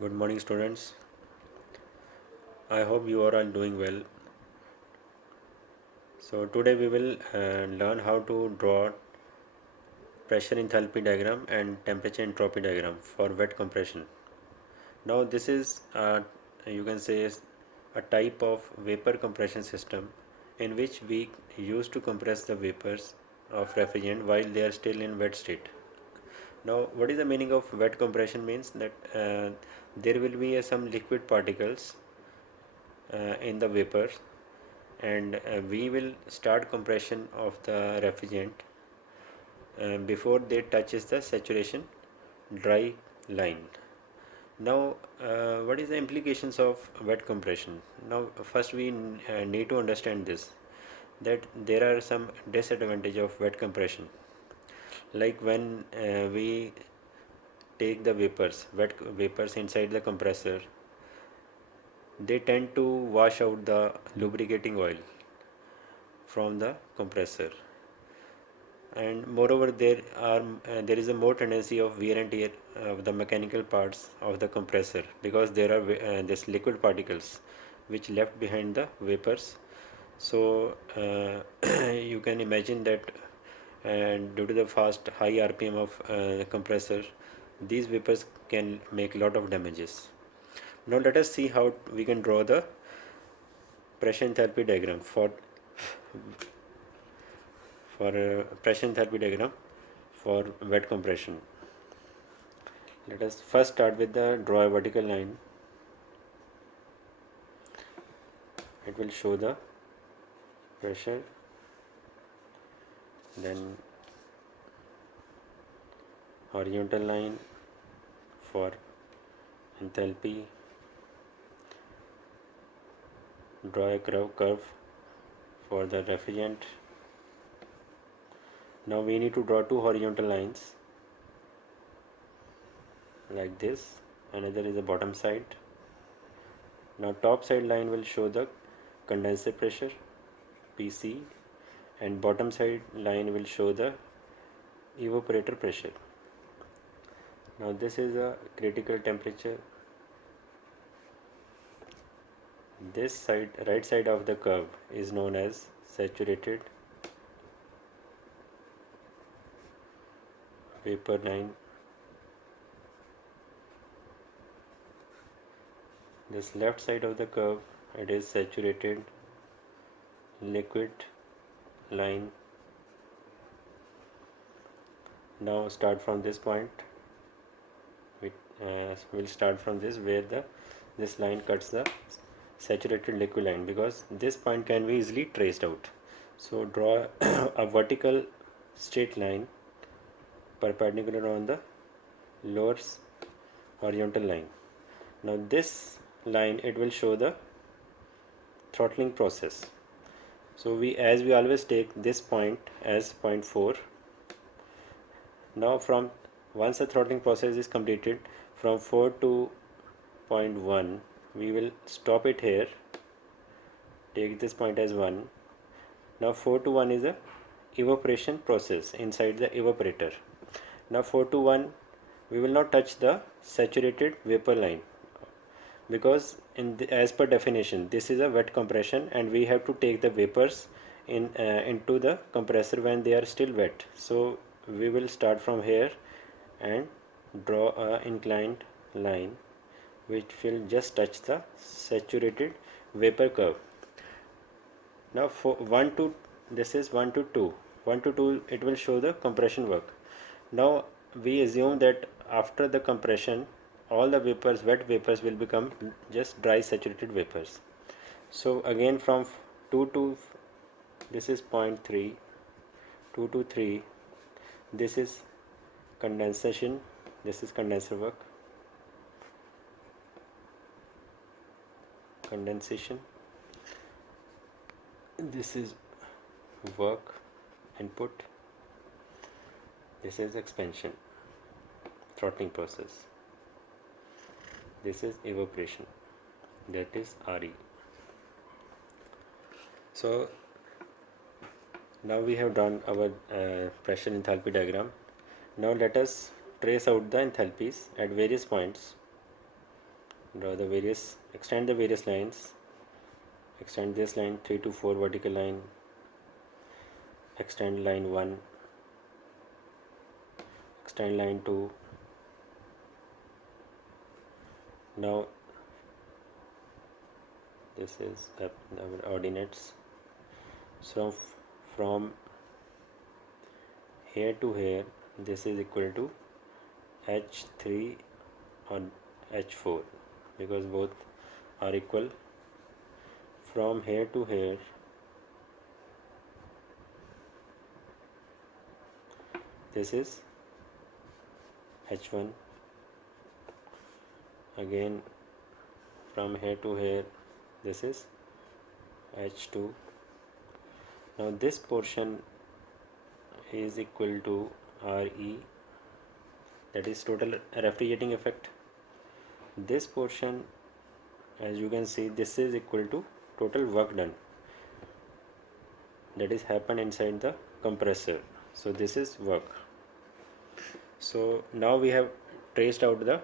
Good morning, students. I hope you are all doing well. So, today we will learn how to draw pressure enthalpy diagram and temperature entropy diagram for wet compression. Now, this is you can say a type of vapor compression system in which we use to compress the vapors of refrigerant while they are still in wet state. Now, what is the meaning of wet compression? Means that there will be some liquid particles in the vapor, and we will start compression of the refrigerant before they touches the saturation dry line. Now, what is the implications of wet compression? Now, first we need to understand this, that there are some disadvantage of wet compression, like when we take the wet vapors inside the compressor, they tend to wash out the lubricating oil from the compressor, and moreover there is a more tendency of wear and tear of the mechanical parts of the compressor, because there are this liquid particles which left behind the vapors. So you can imagine that, and due to the fast high rpm of the compressor, these vapors can make a lot of damages. Now let us see how we can draw the pressure enthalpy diagram for pressure enthalpy diagram for wet compression. Let us first start with the draw a vertical line. It will show the pressure, then horizontal line for enthalpy. Draw a curve for the refrigerant. Now we need to draw two horizontal lines like this. Another is the bottom side. Now top side line will show the condenser pressure PC, and bottom side line will show the evaporator pressure. Now this is a critical temperature. This side, right side of the curve, is known as saturated vapor line. This left side of the curve, it is saturated liquid line. Now start from this point. We will start from this, where this line cuts the saturated liquid line, because this point can be easily traced out. So draw a vertical straight line perpendicular on the lower horizontal line. Now this line, it will show the throttling process. So as we always take this point as point 4. Now from once the throttling process is completed, from 4 to point 1, we will stop it here, take this point as 1. Now 4 to 1 is a evaporation process inside the evaporator. Now 4 to 1, we will not touch the saturated vapor line, because as per definition, this is a wet compression and we have to take the vapors into the compressor when they are still wet. So we will start from here and draw a inclined line which will just touch the saturated vapor curve. Now for 1 to, this is 1 to 2, 1 to 2, it will show the compression work. Now we assume that after the compression, all the vapors, wet vapors, will become just dry saturated vapors. So again from 2 to, this is point 3, 2 to 3, this is condensation, this is condenser work, condensation, this is work input, this is expansion, throttling process, this is evaporation, that is RE. So now we have done our pressure enthalpy diagram. Now let us trace out the enthalpies at various points. Draw the various, extend the various lines. Extend this line 3 to 4 vertical line. Extend line 1. Extend line 2. Now this is our ordinates. So from here to here, this is equal to h3 on h4 because both are equal. From here to here, this is h1. Again from here to here, this is h2. Now this portion is equal to RE, that is total refrigerating effect. This portion, as you can see, this is equal to total work done, that is happen inside the compressor. So this is work. So now we have traced out the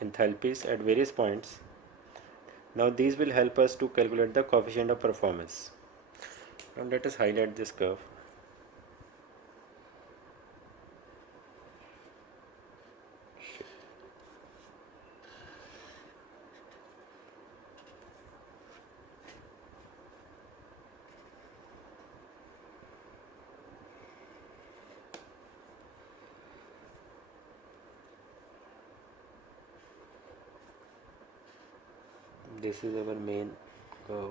enthalpies at various points. Now these will help us to calculate the coefficient of performance. Now let us highlight this curve. This is our main curve.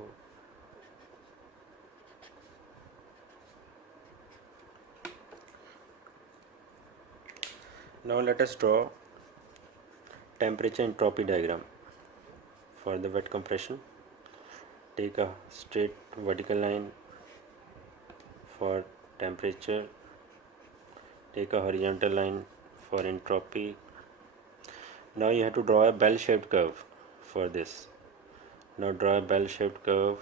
Now let us draw temperature entropy diagram for the wet compression. Take a straight vertical line for temperature. Take a horizontal line for entropy. Now you have to draw a bell-shaped curve for this. Now draw a bell-shaped curve.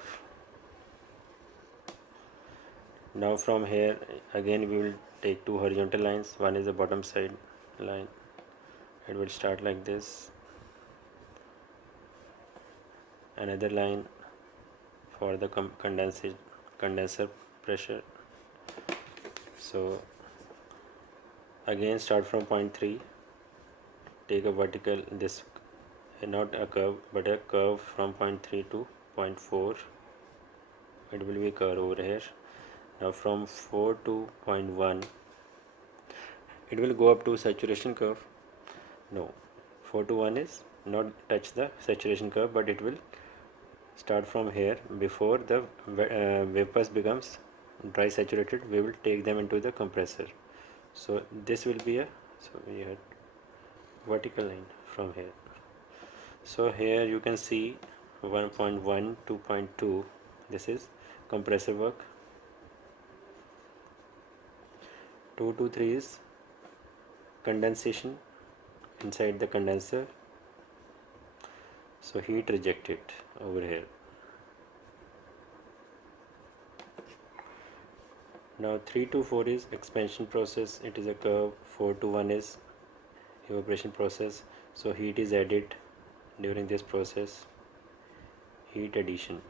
Now from here again we will take two horizontal lines. One is the bottom side line. It will start like this. Another line for the condenser pressure. So again start from point 3. Take a vertical, this not a curve but a curve from point 3 to point 4. It will be a curve over here. Now from 4 to point 1, it will go up to saturation curve. No, 4 to 1 is not touch the saturation curve, but it will start from here. Before the vapors becomes dry saturated, we will take them into the compressor. So this will be we had vertical line from here. So here you can see 1.1 to 2.2. This is compressor work. 2 to 3 is condensation inside the condenser. So heat rejected over here. Now 3 to 4 is expansion process. It is a curve. 4 to 1 is evaporation process. So heat is added during this process. Heat addition.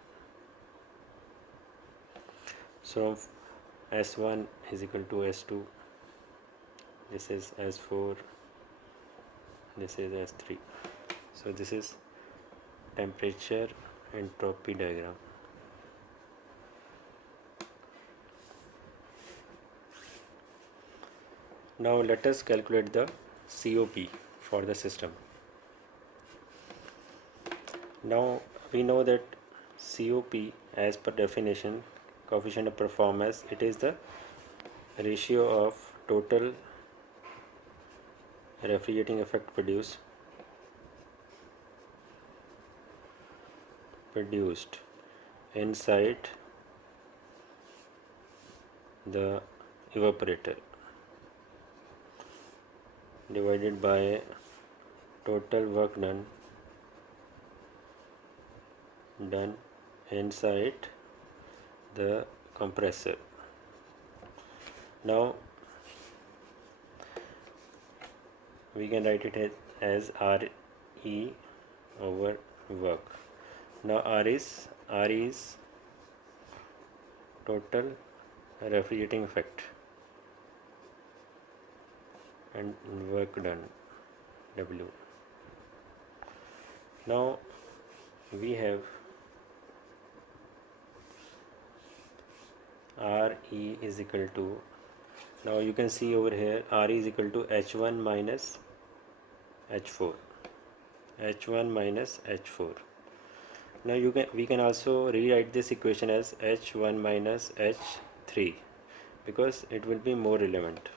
So S1 is equal to S2. This is S4. This is S3. So this is temperature entropy diagram. Now let us calculate the COP for the system. Now we know that COP, as per definition, coefficient of performance, it is the ratio of total refrigerating effect produced inside the evaporator divided by total work done inside the compressor. Now we can write it as RE over work. Now R is total refrigerating effect and work done, W. Now we have RE is equal to, now you can see over here RE is equal to H1 minus H4. H1 minus H4. Now we can also rewrite this equation as H1 minus H3 because it will be more relevant.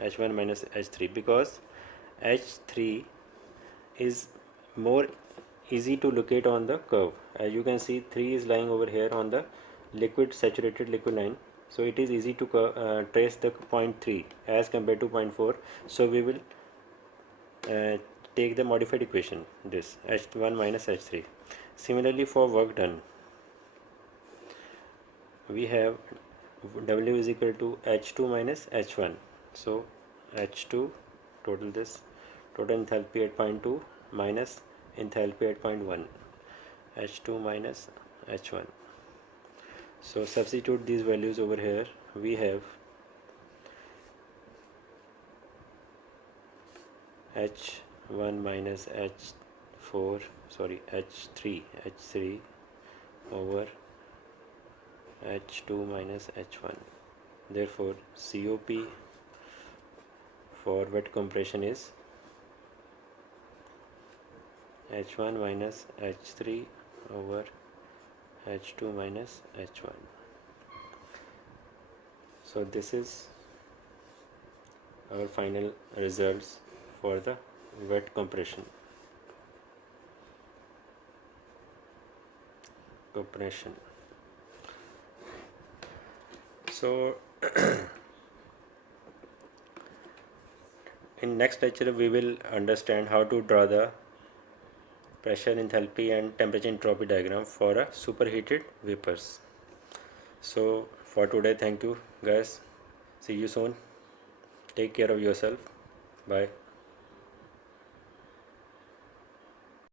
H1 minus H3 because H3 is more easy to locate on the curve. As you can see, 3 is lying over here on the saturated liquid line, so it is easy to trace the point 3 as compared to point 4. So we will take the modified equation, this H1 minus H3. Similarly, for work done, we have W is equal to H2 minus H1. So H2, total enthalpy at point 2 minus enthalpy at point 1, H2 minus H1. So substitute these values over here. We have H1 minus H3 over H2 minus H1. Therefore COP for wet compression is H1 minus H3 over H2 minus H1. So this is our final results for the wet compression. So in next lecture we will understand how to draw the pressure, enthalpy and temperature entropy diagram for a superheated vapors. So for today, thank you guys. See you soon. Take care of yourself. Bye.